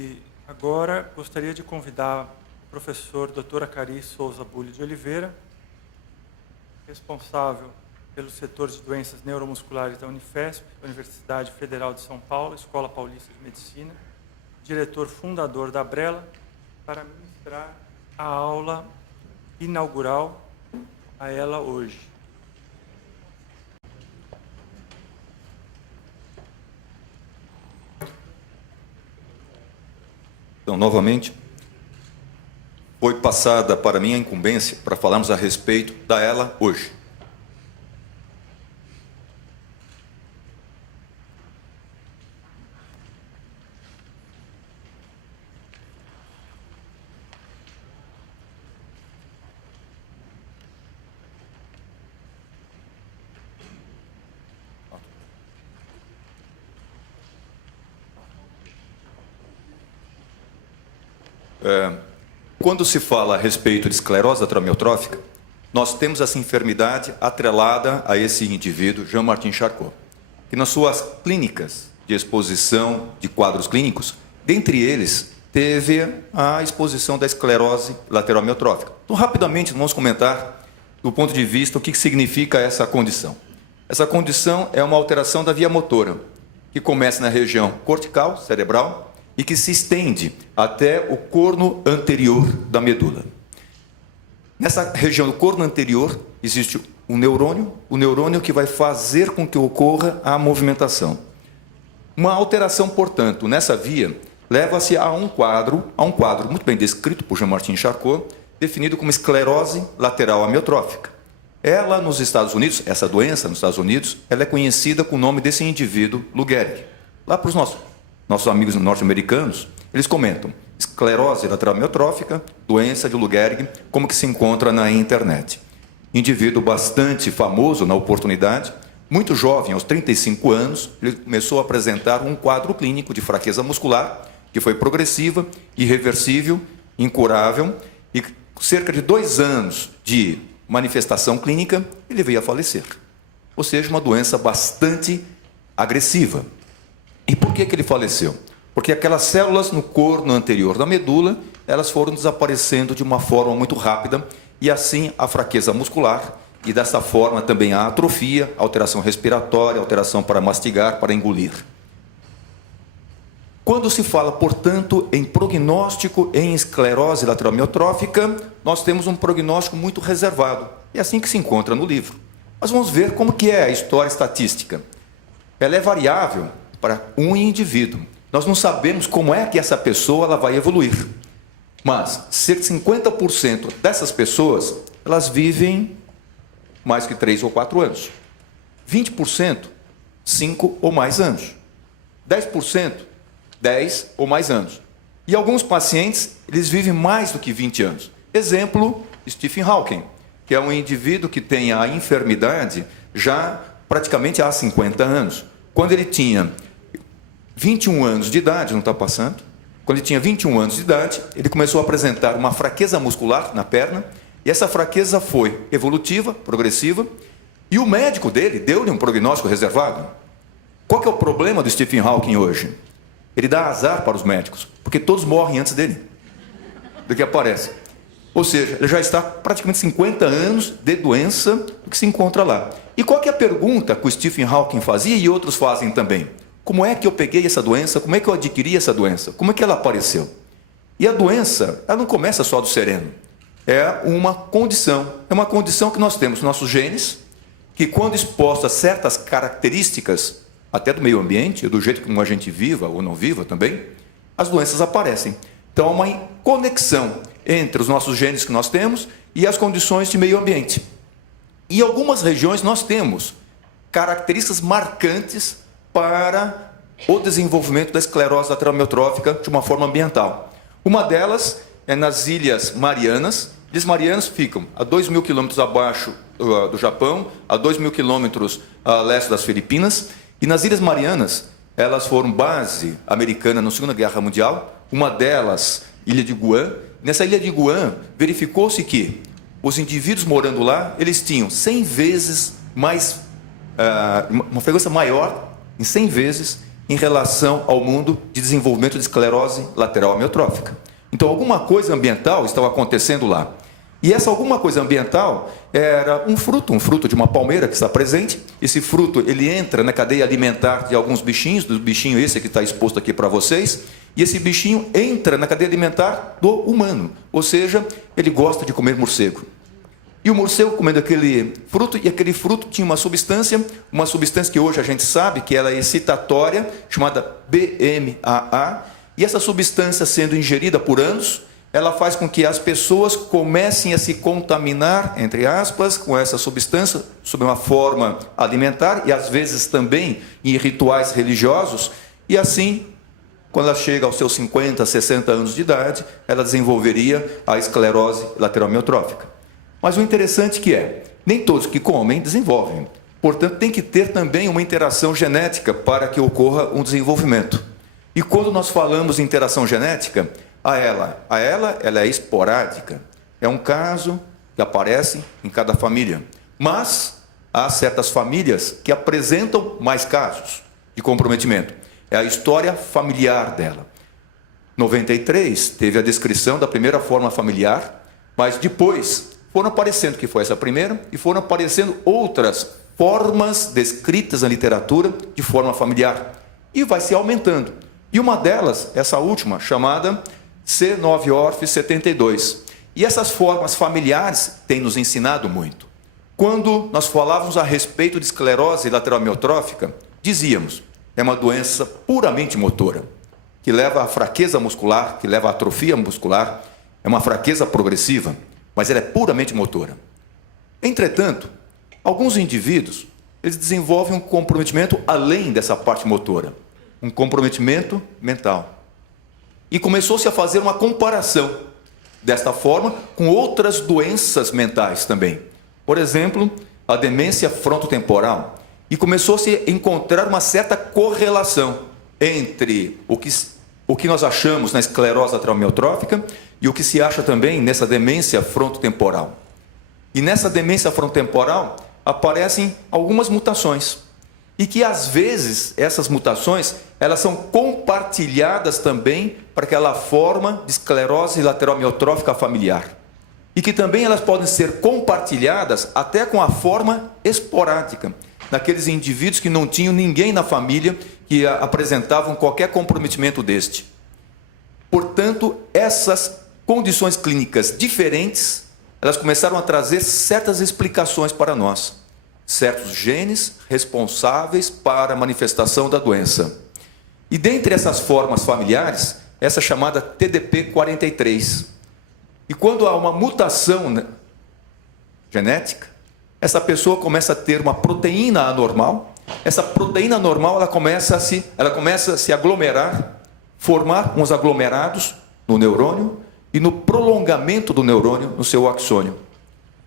E agora gostaria de convidar o professor Dr. Acari Souza Bulli de Oliveira, responsável pelo setor de doenças neuromusculares da Unifesp, Universidade Federal de São Paulo, Escola Paulista de Medicina, diretor fundador da Brela, para ministrar a aula inaugural a ela hoje. Então, novamente, foi passada para mim a incumbência para falarmos a respeito da ela hoje. Quando se fala a respeito de esclerose lateral amiotrófica, nós temos essa enfermidade atrelada a esse indivíduo, Jean-Martin Charcot, que nas suas clínicas de exposição de quadros clínicos, dentre eles, teve a exposição da esclerose lateral amiotrófica. Então, rapidamente, vamos comentar do ponto de vista o que significa essa condição. Essa condição é uma alteração da via motora, que começa na região cortical, cerebral, e que se estende até o corno anterior da medula. Nessa região do corno anterior existe o neurônio que vai fazer com que ocorra a movimentação. Uma alteração, portanto, nessa via leva-se a um quadro muito bem descrito por Jean-Martin Charcot, definido como esclerose lateral amiotrófica. Ela nos Estados Unidos, essa doença nos Estados Unidos, ela é conhecida com o nome desse indivíduo, Lou Gehrig. Lá para os nossos amigos norte-americanos, eles comentam esclerose lateral amiotrófica, doença de Lou Gehrig, como que se encontra na internet. Indivíduo bastante famoso na oportunidade, muito jovem, aos 35 anos, ele começou a apresentar um quadro clínico de fraqueza muscular, que foi progressiva, irreversível, incurável, e cerca de 2 anos de manifestação clínica, ele veio a falecer. Ou seja, uma doença bastante agressiva. E por que ele faleceu? Porque aquelas células no corno anterior da medula, elas foram desaparecendo de uma forma muito rápida, e assim a fraqueza muscular, e dessa forma também a atrofia, alteração respiratória, alteração para mastigar, para engolir. Quando se fala, portanto, em prognóstico em esclerose lateral amiotrófica, nós temos um prognóstico muito reservado. É assim que se encontra no livro. Mas vamos ver como que é a história estatística. Ela é variável para um indivíduo. Nós não sabemos como é que essa pessoa ela vai evoluir. Mas cerca de 50% dessas pessoas, elas vivem mais que 3 ou 4 anos. 20%, 5 ou mais anos. 10%, 10 ou mais anos. E alguns pacientes, eles vivem mais do que 20 anos. Exemplo, Stephen Hawking, que é um indivíduo que tem a enfermidade já praticamente há 50 anos. Quando ele tinha 21 anos de idade, não está passando? Quando ele tinha 21 anos de idade, ele começou a apresentar uma fraqueza muscular na perna, e essa fraqueza foi evolutiva, progressiva, e o médico dele deu-lhe um prognóstico reservado. Qual que é o problema do Stephen Hawking hoje? Ele dá azar para os médicos, porque todos morrem antes dele, do que aparece. Ou seja, ele já está praticamente 50 anos de doença do que se encontra lá. E qual que é a pergunta que o Stephen Hawking fazia e outros fazem também? Como é que eu peguei essa doença? Como é que eu adquiri essa doença? Como é que ela apareceu? E a doença, ela não começa só do sereno. É uma condição que nós temos, nossos genes, que quando expostos a certas características, até do meio ambiente, do jeito como a gente viva ou não viva também, as doenças aparecem. Então, há uma conexão entre os nossos genes que nós temos e as condições de meio ambiente. Em algumas regiões nós temos características marcantes para o desenvolvimento da esclerose lateral amiotrófica de uma forma ambiental. Uma delas é nas Ilhas Marianas. Ilhas Marianas ficam a 2.000 quilômetros abaixo do Japão, a 2.000 quilômetros a leste das Filipinas. E nas Ilhas Marianas, elas foram base americana na Segunda Guerra Mundial. Uma delas, Ilha de Guam. Nessa Ilha de Guam, verificou-se que os indivíduos morando lá, eles tinham 100 vezes mais, uma frequência maior, em 100 vezes, em relação ao mundo de desenvolvimento de esclerose lateral amiotrófica. Então, alguma coisa ambiental estava acontecendo lá. E essa alguma coisa ambiental era um fruto de uma palmeira que está presente. Esse fruto, ele entra na cadeia alimentar de alguns bichinhos, do bichinho esse que está exposto aqui para vocês, e esse bichinho entra na cadeia alimentar do humano, ou seja, ele gosta de comer morcego. E o morcego comendo aquele fruto, e aquele fruto tinha uma substância que hoje a gente sabe que ela é excitatória, chamada BMAA, e essa substância sendo ingerida por anos, ela faz com que as pessoas comecem a se contaminar, entre aspas, com essa substância, sob uma forma alimentar, e às vezes também em rituais religiosos, e assim, quando ela chega aos seus 50, 60 anos de idade, ela desenvolveria a esclerose lateral amiotrófica. Mas o interessante que é, nem todos que comem desenvolvem. Portanto, tem que ter também uma interação genética para que ocorra um desenvolvimento. E quando nós falamos em interação genética, ela é esporádica. É um caso que aparece em cada família. Mas há certas famílias que apresentam mais casos de comprometimento. É a história familiar dela. 93 teve a descrição da primeira forma familiar, mas depois foram aparecendo, que foi essa primeira, e foram aparecendo outras formas descritas na literatura de forma familiar. E vai se aumentando. E uma delas, essa última, chamada C9orf72. E essas formas familiares têm nos ensinado muito. Quando nós falávamos a respeito de esclerose lateral amiotrófica, dizíamos, é uma doença puramente motora, que leva à fraqueza muscular, que leva à atrofia muscular, é uma fraqueza progressiva, mas ela é puramente motora. Entretanto, alguns indivíduos, eles desenvolvem um comprometimento além dessa parte motora, um comprometimento mental. E começou-se a fazer uma comparação desta forma com outras doenças mentais também. Por exemplo, a demência frontotemporal. E começou-se a encontrar uma certa correlação entre o que nós achamos na esclerose lateral amiotrófica e o que se acha também nessa demência frontotemporal. E nessa demência frontotemporal aparecem algumas mutações. E que às vezes essas mutações, elas são compartilhadas também para aquela forma de esclerose lateral amiotrófica familiar. E que também elas podem ser compartilhadas até com a forma esporádica, naqueles indivíduos que não tinham ninguém na família que apresentavam qualquer comprometimento deste. Portanto, essas condições clínicas diferentes, elas começaram a trazer certas explicações para nós. Certos genes responsáveis para a manifestação da doença. E dentre essas formas familiares, essa chamada TDP43. E quando há uma mutação genética, essa pessoa começa a ter uma proteína anormal. Essa proteína anormal ela começa a se aglomerar, formar uns aglomerados no neurônio e no prolongamento do neurônio no seu axônio.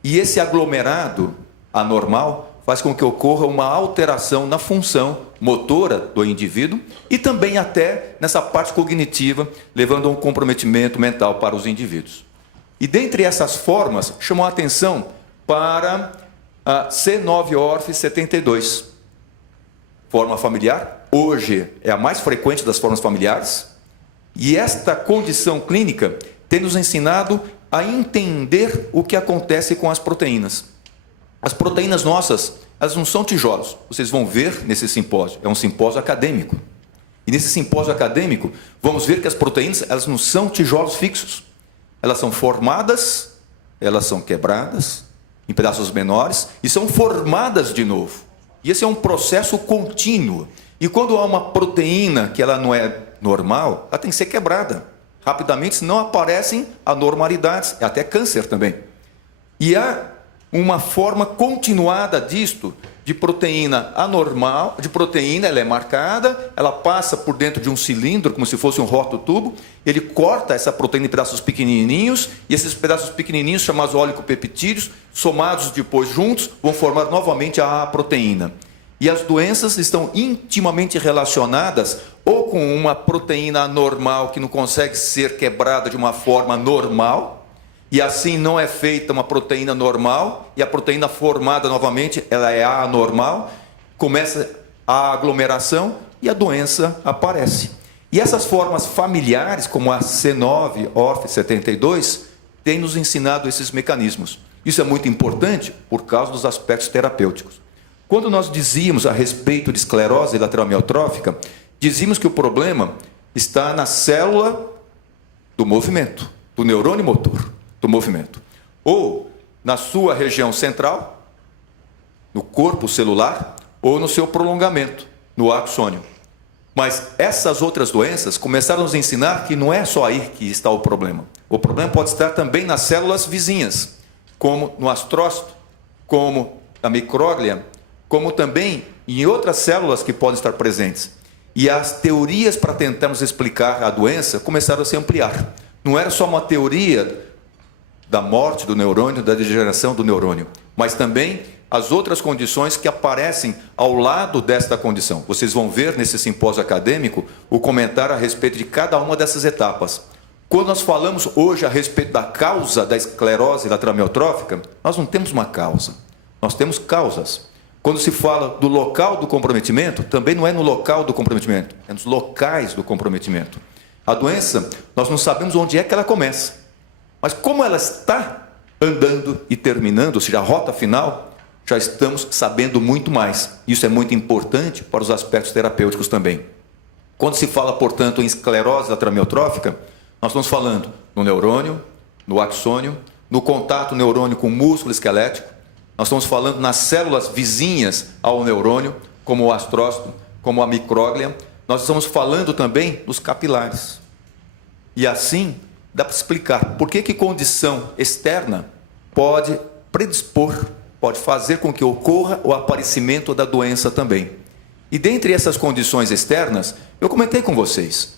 E esse aglomerado anormal faz com que ocorra uma alteração na função motora do indivíduo e também até nessa parte cognitiva, levando a um comprometimento mental para os indivíduos. E dentre essas formas, chamou a atenção para a C9orf72. Forma familiar, hoje é a mais frequente das formas familiares, e esta condição clínica tem nos ensinado a entender o que acontece com as proteínas. As proteínas nossas, elas não são tijolos. Vocês vão ver nesse simpósio, é um simpósio acadêmico. E nesse simpósio acadêmico, vamos ver que as proteínas, elas não são tijolos fixos. Elas são formadas, elas são quebradas em pedaços menores e são formadas de novo. E esse é um processo contínuo. E quando há uma proteína que ela não é normal, ela tem que ser quebrada rapidamente, senão aparecem anormalidades, até câncer também. E há uma forma continuada disto, de proteína anormal, de proteína, ela é marcada, ela passa por dentro de um cilindro, como se fosse um rótulo-tubo, ele corta essa proteína em pedaços pequenininhos, e esses pedaços pequenininhos, chamados oligopeptídeos, somados depois juntos, vão formar novamente a proteína. E as doenças estão intimamente relacionadas ou com uma proteína anormal que não consegue ser quebrada de uma forma normal, e assim não é feita uma proteína normal, e a proteína formada novamente, ela é anormal, começa a aglomeração, e a doença aparece. E essas formas familiares, como a C9, ORF72, têm nos ensinado esses mecanismos. Isso é muito importante por causa dos aspectos terapêuticos. Quando nós dizíamos a respeito de esclerose lateral amiotrófica, dizíamos que o problema está na célula do movimento, do neurônio motor do movimento, ou na sua região central, no corpo celular, ou no seu prolongamento, no axônio. Mas essas outras doenças começaram a nos ensinar que não é só aí que está o problema. O problema pode estar também nas células vizinhas, como no astrócito, como na micróglia, como também em outras células que podem estar presentes. E as teorias para tentarmos explicar a doença começaram a se ampliar. Não era só uma teoria da morte do neurônio, da degeneração do neurônio, mas também as outras condições que aparecem ao lado desta condição. Vocês vão ver nesse simpósio acadêmico o comentário a respeito de cada uma dessas etapas. Quando nós falamos hoje a respeito da causa da esclerose lateral amiotrófica, nós não temos uma causa, nós temos causas. Quando se fala do local do comprometimento, também não é no local do comprometimento, é nos locais do comprometimento. A doença, nós não sabemos onde é que ela começa, mas como ela está andando e terminando, ou seja, a rota final, já estamos sabendo muito mais. Isso é muito importante para os aspectos terapêuticos também. Quando se fala, portanto, em esclerose lateral amiotrófica, nós estamos falando no neurônio, no axônio, no contato neurônio com o músculo esquelético. Nós estamos falando nas células vizinhas ao neurônio, como o astrócito, como a micróglia. Nós estamos falando também dos capilares. E assim, dá para explicar por que condição externa pode predispor, pode fazer com que ocorra o aparecimento da doença também. E dentre essas condições externas, eu comentei com vocês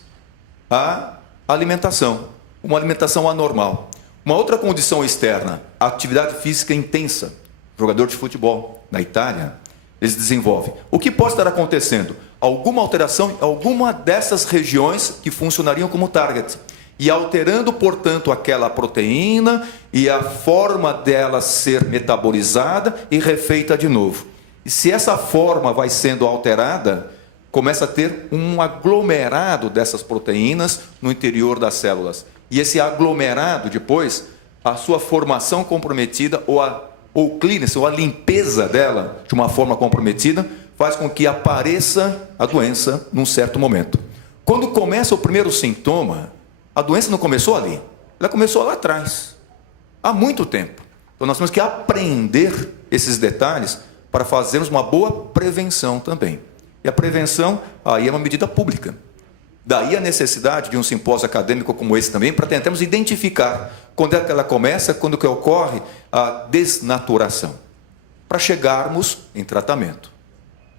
a alimentação, uma alimentação anormal. Uma outra condição externa, a atividade física intensa. Jogador de futebol na Itália, eles desenvolvem. O que pode estar acontecendo? Alguma alteração em alguma dessas regiões que funcionariam como target. E alterando, portanto, aquela proteína e a forma dela ser metabolizada e refeita de novo. E se essa forma vai sendo alterada, começa a ter um aglomerado dessas proteínas no interior das células. E esse aglomerado, depois, a sua formação comprometida ou clearance, ou a limpeza dela de uma forma comprometida, faz com que apareça a doença num certo momento. Quando começa o primeiro sintoma, a doença não começou ali, ela começou lá atrás, há muito tempo. Então nós temos que aprender esses detalhes para fazermos uma boa prevenção também. E a prevenção aí é uma medida pública. Daí a necessidade de um simpósio acadêmico como esse também, para tentarmos identificar quando é que ela começa, quando que ocorre a desnaturação, para chegarmos em tratamento.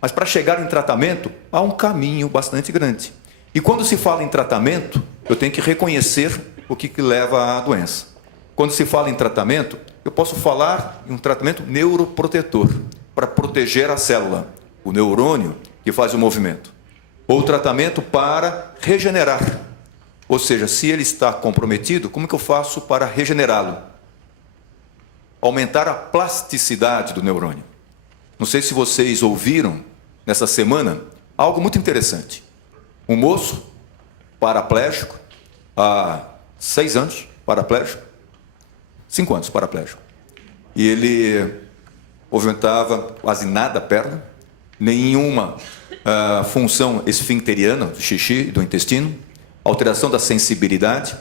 Mas para chegar em tratamento, há um caminho bastante grande. E quando se fala em tratamento, eu tenho que reconhecer o que leva à doença. Quando se fala em tratamento, eu posso falar em um tratamento neuroprotetor, para proteger a célula, o neurônio que faz o movimento. Ou tratamento para regenerar. Ou seja, se ele está comprometido, como que eu faço para regenerá-lo? Aumentar a plasticidade do neurônio. Não sei se vocês ouviram, nessa semana, algo muito interessante. Um moço paraplégico, há 6 anos, paraplégico, 5 anos paraplégico. E ele movimentava quase nada a perna, nenhuma função esfincteriana, do xixi e do intestino, alteração da sensibilidade,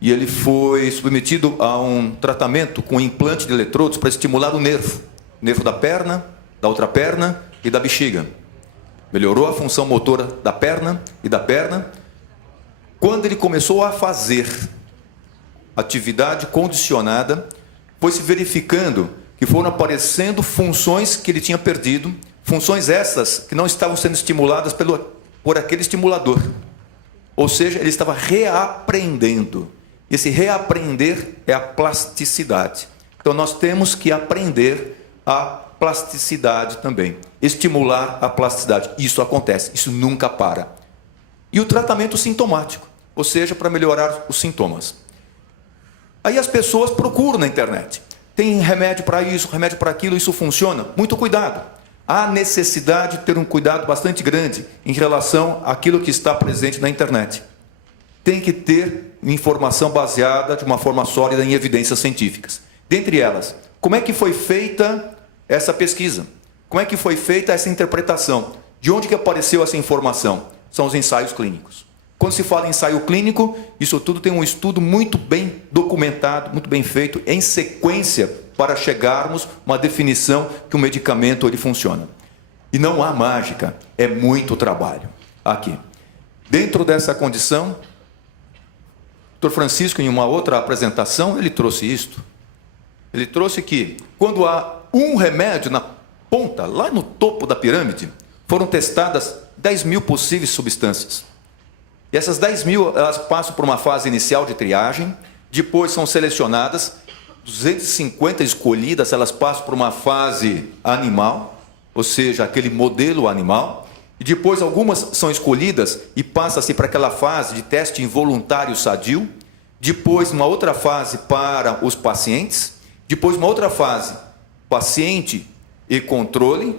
e ele foi submetido a um tratamento com implante de eletrodos para estimular o nervo da perna, da outra perna e da bexiga. Melhorou a função motora da perna e da perna. Quando ele começou a fazer atividade condicionada, foi se verificando que foram aparecendo funções que ele tinha perdido, funções essas que não estavam sendo estimuladas por aquele estimulador. Ou seja, ele estava reaprendendo. Esse reaprender é a plasticidade. Então nós temos que aprender a plasticidade também. Estimular a plasticidade. Isso acontece, isso nunca para. E o tratamento sintomático, ou seja, para melhorar os sintomas. Aí as pessoas procuram na internet. Tem remédio para isso, remédio para aquilo, isso funciona? Muito cuidado. há necessidade de ter um cuidado bastante grande em relação àquilo que está presente na internet. Tem que ter informação baseada de uma forma sólida em evidências científicas. Dentre elas, como é que foi feita essa pesquisa? Como é que foi feita essa interpretação? De onde que apareceu essa informação? São os ensaios clínicos. Quando se fala em ensaio clínico, isso tudo tem um estudo muito bem documentado, muito bem feito, em sequência, para chegarmos a uma definição que o medicamento ele funciona. E não há mágica, é muito trabalho. Aqui. Dentro dessa condição, o Dr. Francisco, em uma outra apresentação, ele trouxe isto. Ele trouxe que, quando há um remédio na ponta, lá no topo da pirâmide, foram testadas 10 mil possíveis substâncias. E essas 10 mil, elas passam por uma fase inicial de triagem, depois são selecionadas, 250 escolhidas, elas passam por uma fase animal, ou seja, aquele modelo animal, e depois algumas são escolhidas e passa-se para aquela fase de teste involuntário sadio, depois uma outra fase para os pacientes, depois uma outra fase, paciente e controle,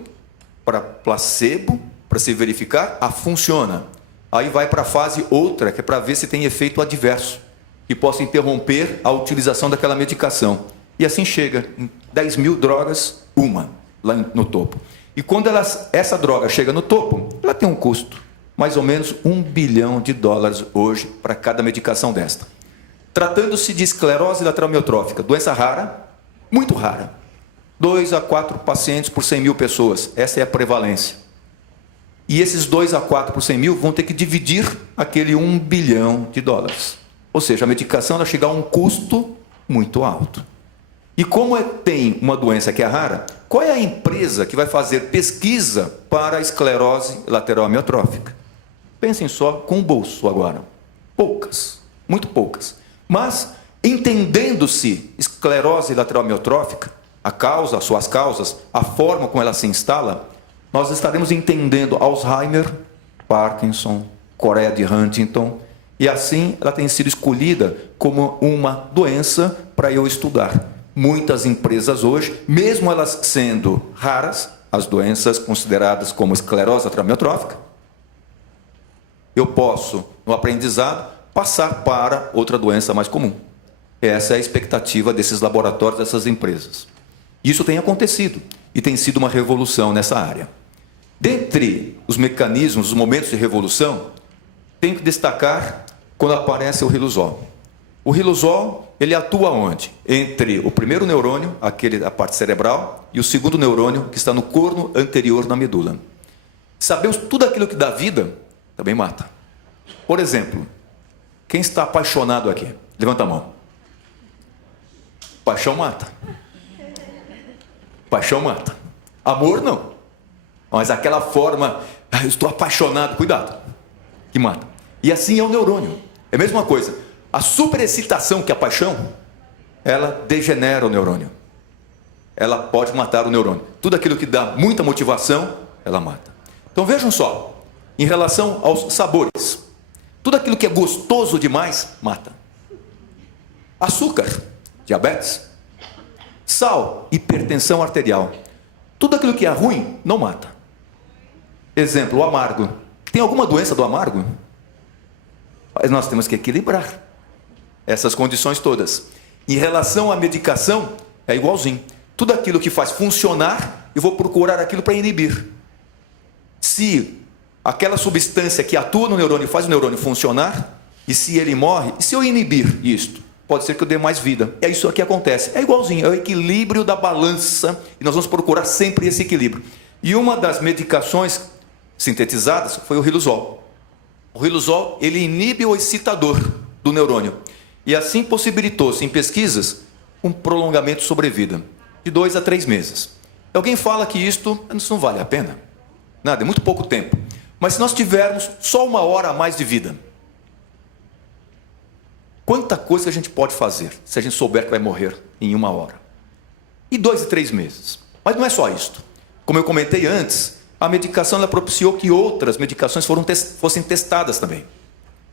para placebo, para se verificar, funciona. Aí vai para a fase outra, que é para ver se tem efeito adverso, que possa interromper a utilização daquela medicação. E assim chega, em 10 mil drogas, uma, lá no topo. E quando essa droga chega no topo, ela tem um custo, mais ou menos $1 bilhão hoje, para cada medicação desta. Tratando-se de esclerose lateral amiotrófica, doença rara, muito rara. 2 a 4 pacientes por 100 mil pessoas, essa é a prevalência. E esses 2 a 4 por 100 mil vão ter que dividir aquele $1 bilhão. Ou seja, a medicação ela chega a um custo muito alto. E como tem uma doença que é rara, qual é a empresa que vai fazer pesquisa para a esclerose lateral amiotrófica? Pensem só com o bolso agora. Poucas, muito poucas. Mas, entendendo-se esclerose lateral amiotrófica, a causa, as suas causas, a forma como ela se instala, nós estaremos entendendo Alzheimer, Parkinson, Coreia de Huntington, e assim ela tem sido escolhida como uma doença para eu estudar. Muitas empresas hoje, mesmo elas sendo raras, as doenças consideradas como esclerose lateral amiotrófica, eu posso, no aprendizado, passar para outra doença mais comum. Essa é a expectativa desses laboratórios, dessas empresas. Isso tem acontecido e tem sido uma revolução nessa área. Dentre os mecanismos, os momentos de revolução, tenho que destacar quando aparece o riluzol. O riluzol, ele atua onde? Entre o primeiro neurônio, aquele da parte cerebral, e o segundo neurônio, que está no corno anterior na medula. Sabemos tudo aquilo que dá vida, também mata. Por exemplo, quem está apaixonado aqui? Levanta a mão. Paixão mata. Paixão mata. Amor não. Mas aquela forma, eu estou apaixonado, cuidado, que mata. E assim é o neurônio. É a mesma coisa. A superexcitação, que é a paixão, ela degenera o neurônio. Ela pode matar o neurônio. Tudo aquilo que dá muita motivação, ela mata. Então vejam só, em relação aos sabores, tudo aquilo que é gostoso demais, mata. Açúcar, diabetes. Sal, hipertensão arterial. Tudo aquilo que é ruim, não mata. Exemplo, o amargo. Tem alguma doença do amargo? Mas nós temos que equilibrar essas condições todas. Em relação à medicação, é igualzinho. Tudo aquilo que faz funcionar, eu vou procurar aquilo para inibir. Se aquela substância que atua no neurônio faz o neurônio funcionar, e se ele morre, e se eu inibir isto, pode ser que eu dê mais vida. É isso que acontece. É igualzinho, é o equilíbrio da balança, e nós vamos procurar sempre esse equilíbrio. E uma das medicações sintetizadas foi o riluzol. O riluzol, ele inibe o excitador do neurônio. E assim possibilitou-se, em pesquisas, um prolongamento de sobrevida, de 2 a 3 meses. Alguém fala que isso não vale a pena. Nada, é muito pouco tempo. Mas se nós tivermos só 1 hora a mais de vida, quanta coisa a gente pode fazer, se a gente souber que vai morrer em 1 hora. E 2 e 3 meses. Mas não é só isto. Como eu comentei antes, a medicação ela propiciou que outras medicações fossem testadas também.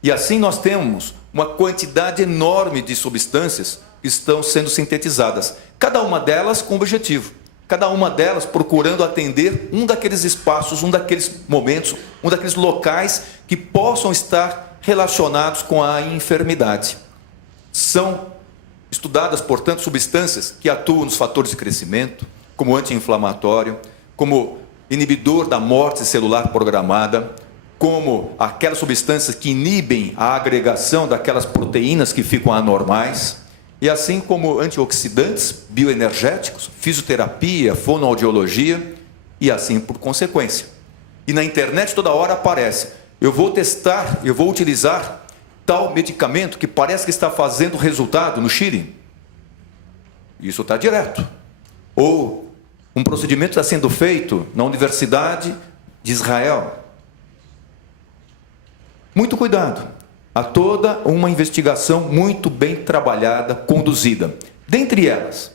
E assim nós temos uma quantidade enorme de substâncias que estão sendo sintetizadas. Cada uma delas com um objetivo. cada uma delas procurando atender um daqueles espaços, um daqueles momentos, um daqueles locais que possam estar relacionados com a enfermidade. São estudadas, portanto, substâncias que atuam nos fatores de crescimento, como anti-inflamatório, como inibidor da morte celular programada, como aquelas substâncias que inibem a agregação daquelas proteínas que ficam anormais, e assim como antioxidantes, bioenergéticos, fisioterapia, fonoaudiologia, e assim por consequência. E na internet toda hora aparece, eu vou testar, eu vou utilizar tal medicamento que parece que está fazendo resultado no Chile. Isso está direto. Ou um procedimento está sendo feito na Universidade de Israel. Muito cuidado. Há toda uma investigação muito bem trabalhada, conduzida. Dentre elas,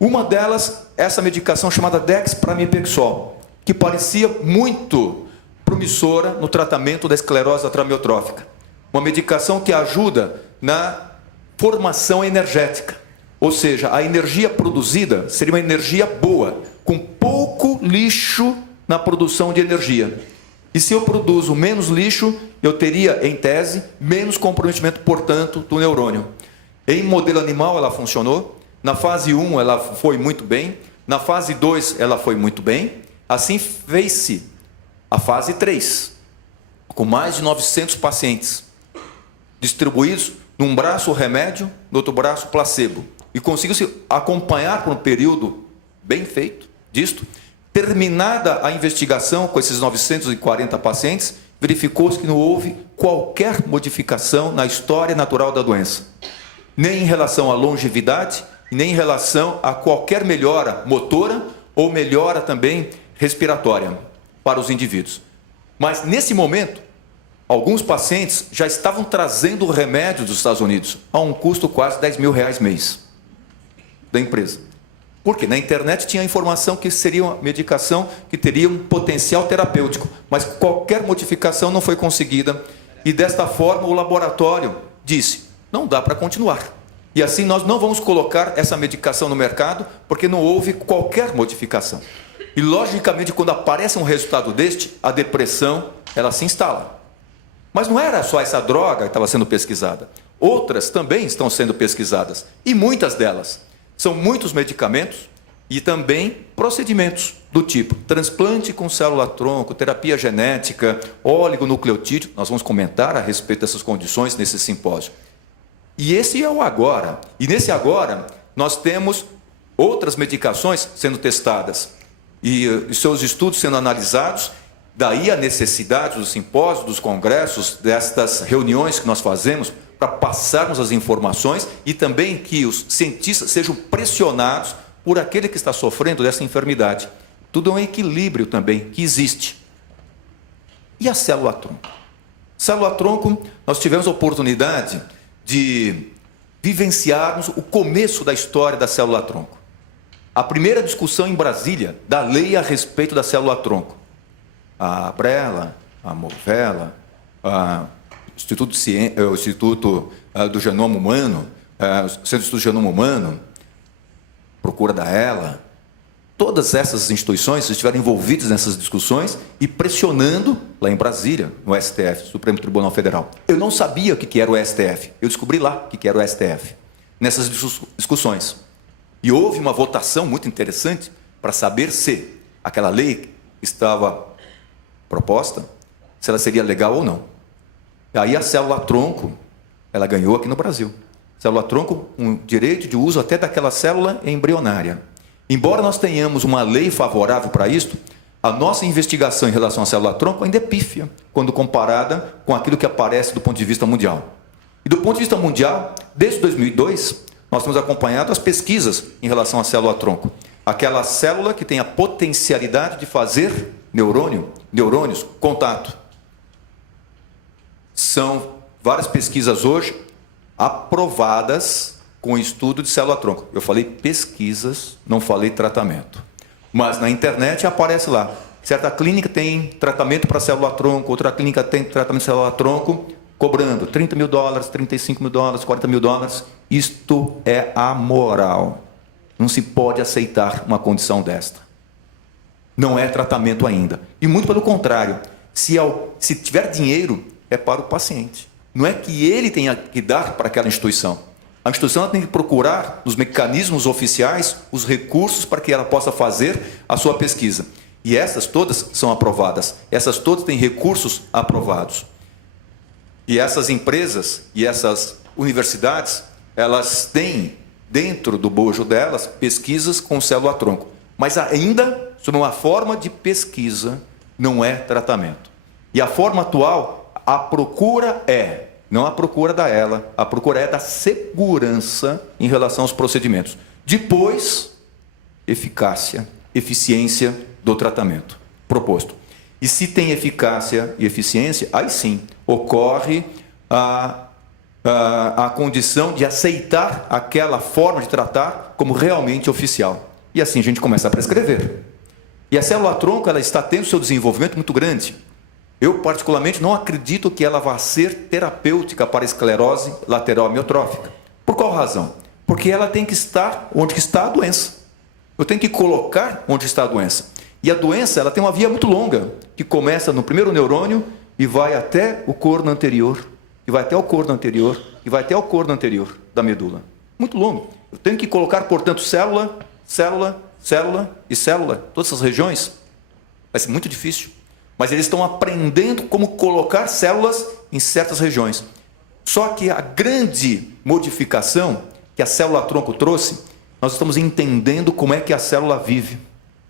uma delas, essa medicação chamada Dexpramipexol, que parecia muito promissora no tratamento da esclerose lateral-amiotrófica. Uma medicação que ajuda na formação energética. Ou seja, a energia produzida seria uma energia boa, com pouco lixo na produção de energia. E se eu produzo menos lixo, eu teria, em tese, menos comprometimento, portanto, do neurônio. Em modelo animal ela funcionou, na fase 1 ela foi muito bem, na fase 2 ela foi muito bem, assim fez-se a fase 3, com mais de 900 pacientes, distribuídos num braço o remédio, no outro braço o placebo. E conseguiu-se acompanhar por um período bem feito disto. Terminada a investigação com esses 940 pacientes, verificou-se que não houve qualquer modificação na história natural da doença. Nem em relação à longevidade, nem em relação a qualquer melhora motora ou melhora também respiratória para os indivíduos. Mas, nesse momento, alguns pacientes já estavam trazendo o remédio dos Estados Unidos a um custo quase R$10 mil mês da empresa. Porque na internet tinha a informação que seria uma medicação que teria um potencial terapêutico, mas qualquer modificação não foi conseguida. E desta forma o laboratório disse, não dá para continuar. E assim nós não vamos colocar essa medicação no mercado, porque não houve qualquer modificação. E logicamente quando aparece um resultado deste, a depressão ela se instala. Mas não era só essa droga que estava sendo pesquisada. Outras também estão sendo pesquisadas. E muitas delas. São muitos medicamentos e também procedimentos do tipo transplante com célula-tronco, terapia genética, oligonucleotídeo. Nós vamos comentar a respeito dessas condições nesse simpósio. E esse é o agora. E nesse agora, nós temos outras medicações sendo testadas e seus estudos sendo analisados. Daí a necessidade dos simpósios, dos congressos, destas reuniões que nós fazemos para passarmos as informações e também que os cientistas sejam pressionados por aquele que está sofrendo dessa enfermidade. Tudo é um equilíbrio também que existe. E a célula-tronco? Célula-tronco, nós tivemos a oportunidade de vivenciarmos o começo da história da célula-tronco. A primeira discussão em Brasília da lei a respeito da célula-tronco. A Brela, a Movela, o Instituto do Genoma Humano, o Centro de Estudo do Genoma Humano, Procura da ELA, todas essas instituições estiveram envolvidas nessas discussões e pressionando lá em Brasília, no STF, Supremo Tribunal Federal. Eu não sabia o que era o STF, eu descobri lá o que era o STF, nessas discussões. E houve uma votação muito interessante para saber se aquela lei estava proposta, se ela seria legal ou não. Aí a célula-tronco, ela ganhou aqui no Brasil. Célula-tronco, um direito de uso até daquela célula embrionária. Embora nós tenhamos uma lei favorável para isto, a nossa investigação em relação à célula-tronco ainda é pífia, quando comparada com aquilo que aparece do ponto de vista mundial. E do ponto de vista mundial, desde 2002, nós temos acompanhado as pesquisas em relação à célula-tronco. Aquela célula que tem a potencialidade de fazer neurônios, contato. São várias pesquisas hoje aprovadas com estudo de célula-tronco. Eu falei pesquisas, não falei tratamento. Mas na internet aparece lá. Certa clínica tem tratamento para célula-tronco, outra clínica tem tratamento de célula-tronco, cobrando $30 mil, $35 mil, $40 mil. Isto é amoral. Não se pode aceitar uma condição desta. Não é tratamento ainda. E muito pelo contrário, se tiver dinheiro, é para o paciente. Não é que ele tenha que dar para aquela instituição. A instituição tem que procurar, nos mecanismos oficiais, os recursos para que ela possa fazer a sua pesquisa. E essas todas são aprovadas. Essas todas têm recursos aprovados. E essas empresas e essas universidades, elas têm, dentro do bojo delas, pesquisas com célula-tronco. Mas ainda, sob uma forma de pesquisa, não é tratamento. E a forma atual, a procura não a procura da ELA, a procura é da segurança em relação aos procedimentos. Depois, eficácia, eficiência do tratamento proposto. E se tem eficácia e eficiência, aí sim, ocorre a condição de aceitar aquela forma de tratar como realmente oficial. E assim a gente começa a prescrever. E a célula-tronco, ela está tendo seu desenvolvimento muito grande. Eu, particularmente, não acredito que ela vá ser terapêutica para a esclerose lateral amiotrófica. Por qual razão? Porque ela tem que estar onde está a doença. Eu tenho que colocar onde está a doença. E a doença, ela tem uma via muito longa, que começa no primeiro neurônio e vai até o corno anterior, e vai até o corno anterior, e vai até o corno anterior da medula. Muito longo. Eu tenho que colocar, portanto, célula, célula, célula e célula, todas essas regiões. Vai ser muito difícil. Mas eles estão aprendendo como colocar células em certas regiões. Só que a grande modificação que a célula-tronco trouxe, nós estamos entendendo como é que a célula vive,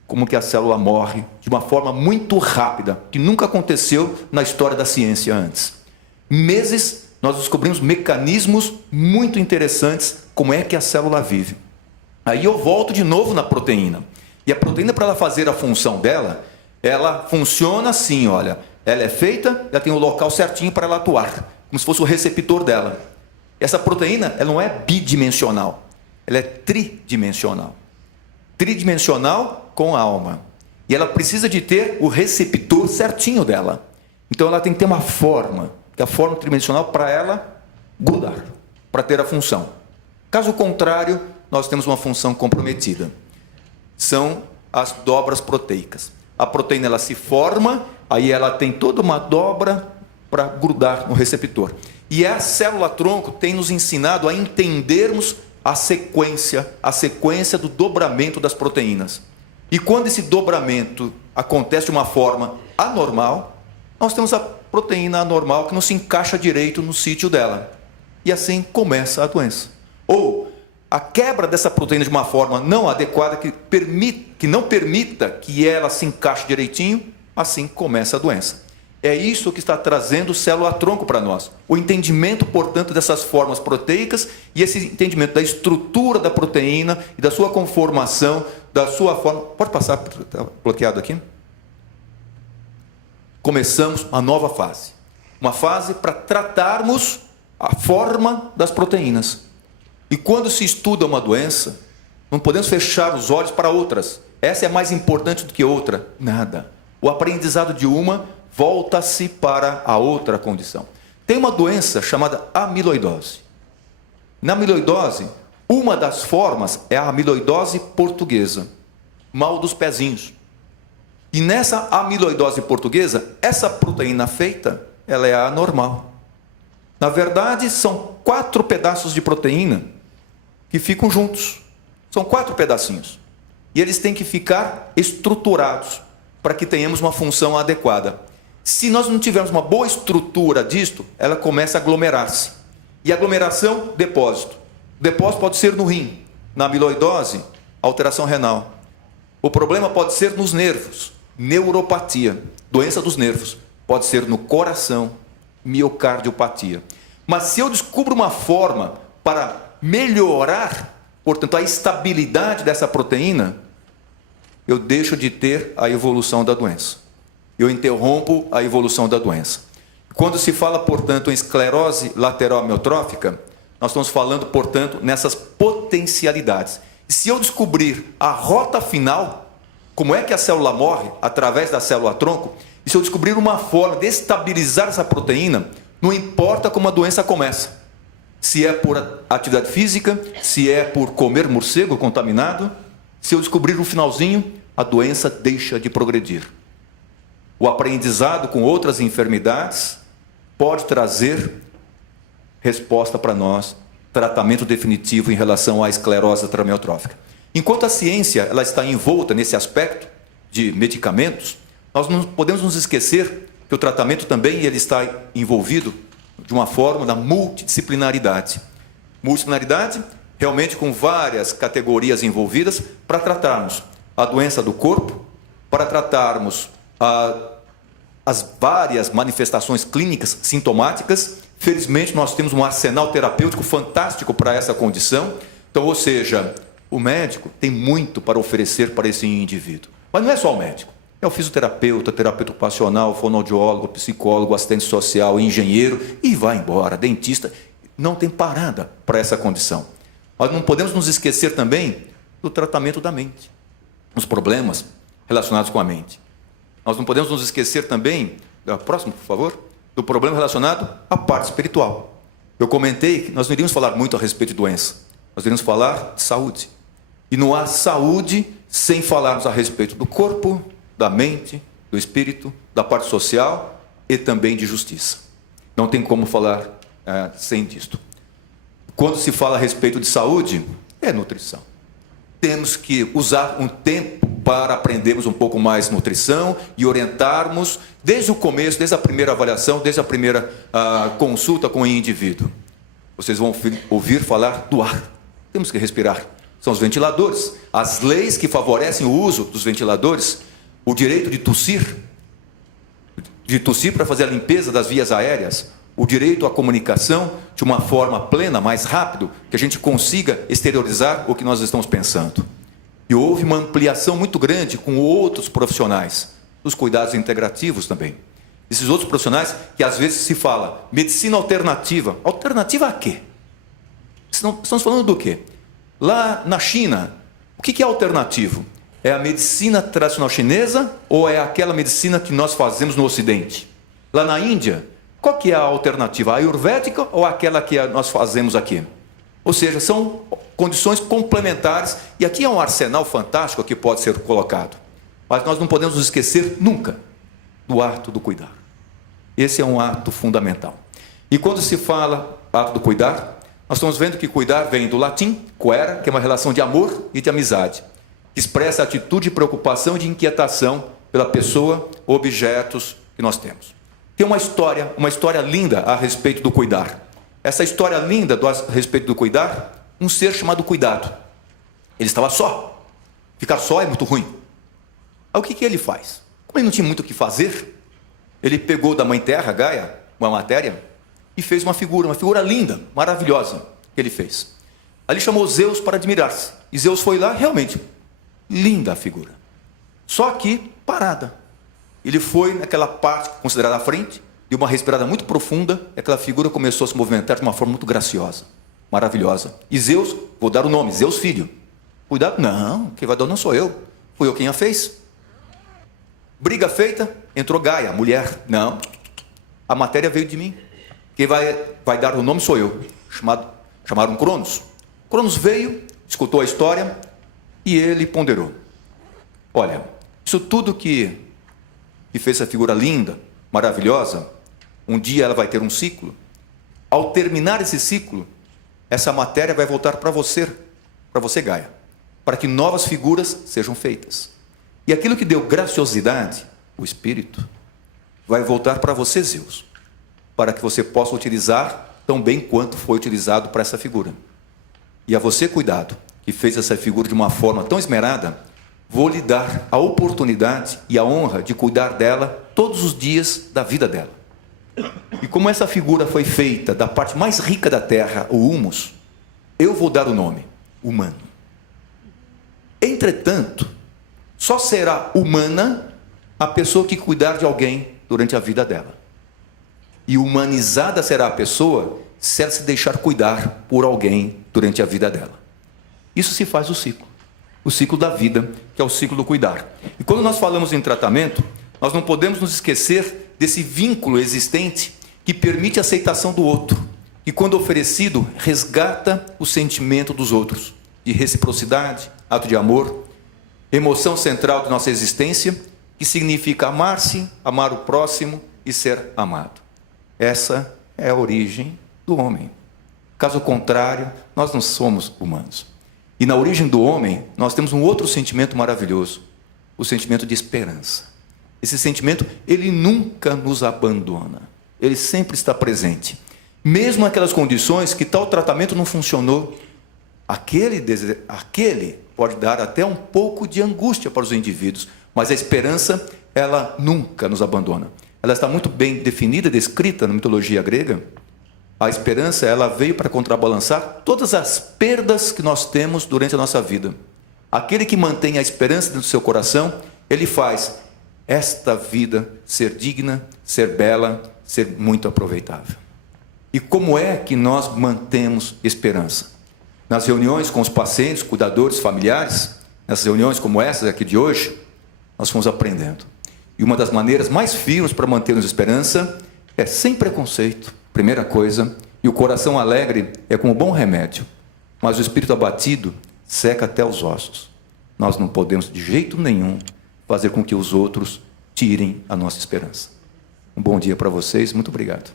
como que a célula morre, de uma forma muito rápida, que nunca aconteceu na história da ciência antes. Em meses, nós descobrimos mecanismos muito interessantes, como é que a célula vive. Aí eu volto de novo na proteína. E a proteína, para ela fazer a função dela, ela funciona assim, olha. Ela é feita, ela tem o local certinho para ela atuar, como se fosse o receptor dela. Essa proteína, ela não é bidimensional, ela é tridimensional. Tridimensional com alma. E ela precisa de ter o receptor certinho dela. Então ela tem que ter uma forma, que é a forma tridimensional para ela grudar, para ter a função. Caso contrário, nós temos uma função comprometida. São as dobras proteicas. A proteína, ela se forma, aí ela tem toda uma dobra para grudar no receptor. E a célula-tronco tem nos ensinado a entendermos a sequência do dobramento das proteínas. E quando esse dobramento acontece de uma forma anormal, nós temos a proteína anormal que não se encaixa direito no sítio dela. E assim começa a doença. Ou a quebra dessa proteína de uma forma não adequada, que não permita que ela se encaixe direitinho, assim começa a doença. É isso que está trazendo célula-tronco para nós. O entendimento, portanto, dessas formas proteicas e esse entendimento da estrutura da proteína e da sua conformação, da sua forma... Pode passar, está bloqueado aqui? Começamos uma nova fase. Uma fase para tratarmos a forma das proteínas. E quando se estuda uma doença, não podemos fechar os olhos para outras. Essa é mais importante do que outra. Nada. O aprendizado de uma volta-se para a outra condição. Tem uma doença chamada amiloidose. Na amiloidose, uma das formas é a amiloidose portuguesa, mal dos pezinhos. E nessa amiloidose portuguesa, essa proteína feita, ela é anormal. Na verdade, são 4 pedaços de proteína que ficam juntos. São 4 pedacinhos. E eles têm que ficar estruturados para que tenhamos uma função adequada. Se nós não tivermos uma boa estrutura disto, ela começa a aglomerar-se. E aglomeração, depósito. O depósito pode ser no rim. Na amiloidose, alteração renal. O problema pode ser nos nervos. Neuropatia, doença dos nervos. Pode ser no coração, miocardiopatia. Mas se eu descubro uma forma para melhorar, portanto, a estabilidade dessa proteína, eu deixo de ter a evolução da doença. Eu interrompo a evolução da doença. Quando se fala, portanto, em esclerose lateral amiotrófica, nós estamos falando, portanto, nessas potencialidades. E se eu descobrir a rota final, como é que a célula morre através da célula-tronco, e se eu descobrir uma forma de estabilizar essa proteína, não importa como a doença começa. se é por atividade física, se é por comer morcego contaminado. Se eu descobrir no finalzinho, a doença deixa de progredir. O aprendizado com outras enfermidades pode trazer resposta para nós, tratamento definitivo em relação à esclerose lateral amiotrófica. Enquanto a ciência ela está envolta nesse aspecto de medicamentos, nós não podemos nos esquecer que o tratamento também ele está envolvido de uma forma da multidisciplinaridade. Multidisciplinaridade realmente com várias categorias envolvidas para tratarmos a doença do corpo, para tratarmos as várias manifestações clínicas sintomáticas. Felizmente, nós temos um arsenal terapêutico fantástico para essa condição. Então, ou seja, o médico tem muito para oferecer para esse indivíduo. Mas não é só o médico. É o fisioterapeuta, terapeuta ocupacional, fonoaudiólogo, psicólogo, assistente social, engenheiro e vai embora, dentista. Não tem parada para essa condição. Nós não podemos nos esquecer também do tratamento da mente, os problemas relacionados com a mente. Nós não podemos nos esquecer também, próximo, por favor, do problema relacionado à parte espiritual. Eu comentei que nós não iríamos falar muito a respeito de doença, nós iríamos falar de saúde. E não há saúde sem falarmos a respeito do corpo, da mente, do espírito, da parte social e também de justiça. Não tem como falar sem disto. Quando se fala a respeito de saúde, é nutrição. Temos que usar um tempo para aprendermos um pouco mais nutrição e orientarmos desde o começo, desde a primeira avaliação, desde a primeira consulta com o indivíduo. Vocês vão ouvir falar do ar. Temos que respirar. São os ventiladores. As leis que favorecem o uso dos ventiladores, o direito de tossir para fazer a limpeza das vias aéreas, o direito à comunicação de uma forma plena, mais rápido, que a gente consiga exteriorizar o que nós estamos pensando. E houve uma ampliação muito grande com outros profissionais, os cuidados integrativos também. Esses outros profissionais que às vezes se fala medicina alternativa. Alternativa a quê? Estamos falando do quê? Lá na China, o que é alternativo? É a medicina tradicional chinesa ou é aquela medicina que nós fazemos no Ocidente? Lá na Índia, qual que é a alternativa? A ayurvédica ou aquela que nós fazemos aqui? Ou seja, são condições complementares e aqui é um arsenal fantástico que pode ser colocado. Mas nós não podemos nos esquecer nunca do ato do cuidar. Esse é um ato fundamental. E quando se fala ato do cuidar, nós estamos vendo que cuidar vem do latim, quera, que é uma relação de amor e de amizade, que expressa atitude de preocupação e de inquietação pela pessoa, objetos que nós temos. Tem uma história linda a respeito do cuidar. Essa história linda a respeito do cuidar, um ser chamado Cuidado. Ele estava só. Ficar só é muito ruim. Aí o que ele faz? Como ele não tinha muito o que fazer, ele pegou da Mãe Terra, Gaia, uma matéria, e fez uma figura linda, maravilhosa, que ele fez. Ali chamou Zeus para admirar-se. E Zeus foi lá, realmente, linda a figura. Só que parada. Ele foi naquela parte considerada à frente, deu uma respirada muito profunda, e aquela figura começou a se movimentar de uma forma muito graciosa, maravilhosa. E Zeus, vou dar o nome, Zeus filho. Cuidado, não, quem vai dar não sou eu. Fui eu quem a fez. Briga feita, entrou Gaia, a mulher. Não, a matéria veio de mim. Quem vai dar o nome sou eu. Chamaram Cronos. Cronos veio, escutou a história e ele ponderou. Olha, isso tudo que fez essa figura linda, maravilhosa, um dia ela vai ter um ciclo. Ao terminar esse ciclo, essa matéria vai voltar para você Gaia, para que novas figuras sejam feitas. E aquilo que deu graciosidade, o espírito, vai voltar para você, Zeus, para que você possa utilizar tão bem quanto foi utilizado para essa figura. E a você, Cuidado, que fez essa figura de uma forma tão esmerada, vou lhe dar a oportunidade e a honra de cuidar dela todos os dias da vida dela. E como essa figura foi feita da parte mais rica da terra, o humus, eu vou dar o nome, humano. Entretanto, só será humana a pessoa que cuidar de alguém durante a vida dela. E humanizada será a pessoa se ela se deixar cuidar por alguém durante a vida dela. Isso se faz o ciclo da vida, que é o ciclo do cuidar. E quando nós falamos em tratamento, nós não podemos nos esquecer desse vínculo existente que permite a aceitação do outro. que, quando oferecido, resgata o sentimento dos outros, de reciprocidade, ato de amor, emoção central de nossa existência, que significa amar-se, amar o próximo e ser amado. Essa é a origem do homem. Caso contrário, nós não somos humanos. E na origem do homem, nós temos um outro sentimento maravilhoso, o sentimento de esperança. Esse sentimento, ele nunca nos abandona. Ele sempre está presente. Mesmo naquelas condições que tal tratamento não funcionou, aquele pode dar até um pouco de angústia para os indivíduos, mas a esperança, ela nunca nos abandona. Ela está muito bem definida, descrita na mitologia grega. A esperança, ela veio para contrabalançar todas as perdas que nós temos durante a nossa vida. Aquele que mantém a esperança dentro do seu coração, ele faz esta vida ser digna, ser bela, ser muito aproveitável. E como é que nós mantemos esperança? Nas reuniões com os pacientes, cuidadores, familiares, nessas reuniões como essas aqui de hoje, nós fomos aprendendo. E uma das maneiras mais firmes para mantermos esperança é sem preconceito, primeira coisa, e o coração alegre é como um bom remédio, mas o espírito abatido seca até os ossos. Nós não podemos de jeito nenhum fazer com que os outros tirem a nossa esperança. Um bom dia para vocês, muito obrigado.